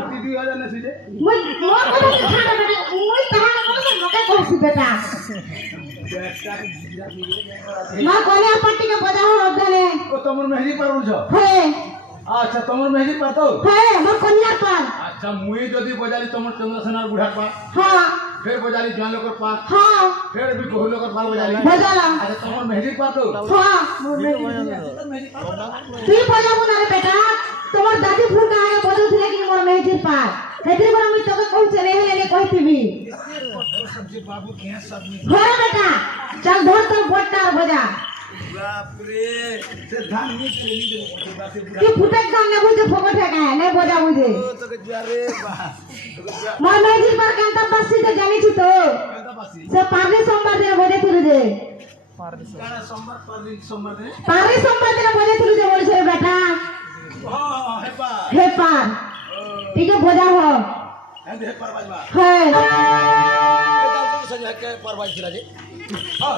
আতি 2000 নেছি যে মই মোর কথা খানা বেটা মই তাহার মকে কইছি বেটা মা কোনে পার্টিকে বজা হল দলে ও তোমার মেহেদি পার বলছো হে আচ্ছা তোমার মেহেদি পার তো হে মোর কন্যার পার আচ্ছা মুই যদি বজালি তোমার চন্দ্রসেনার বুড়ার পার হ্যাঁ फिर बजाली जान लोकर पार হ্যাঁ फिर भी कोहल लोकर पार बजाली বজালাম अरे तुम्हार मेहंदी पार तो হ্যাঁ তুই বজাবো না রে বেটা তোমার দাদি ফুকা আগে বজাউছিলে কি মোর মেহেদির পার হেদির পর আমি তোকে কইছে রে হেলে কইতিবি सब्जी बाबू के सब হ্যাঁ বেটা চল ধর তোর বটটা আর বজা बाप रे से धान नहीं चली তুই ফুটেক গান না বুঝে ফকট ঠেকায় না বজা বুঝে तो के जारे बा মোর মেহেদির পার কান্তা পাসি তো জানিছি তো कहता बासी সে পারে সোমবার দিন বজে তুই যে काना सोमवार ने পারে সোমবার দিন বজে তুই যে বলছে রে বেটা हां है पा হে পার ঠিক আছে বজা হ है पर बाजवा হ্যাঁ संजय के पर बाज छिला जे हां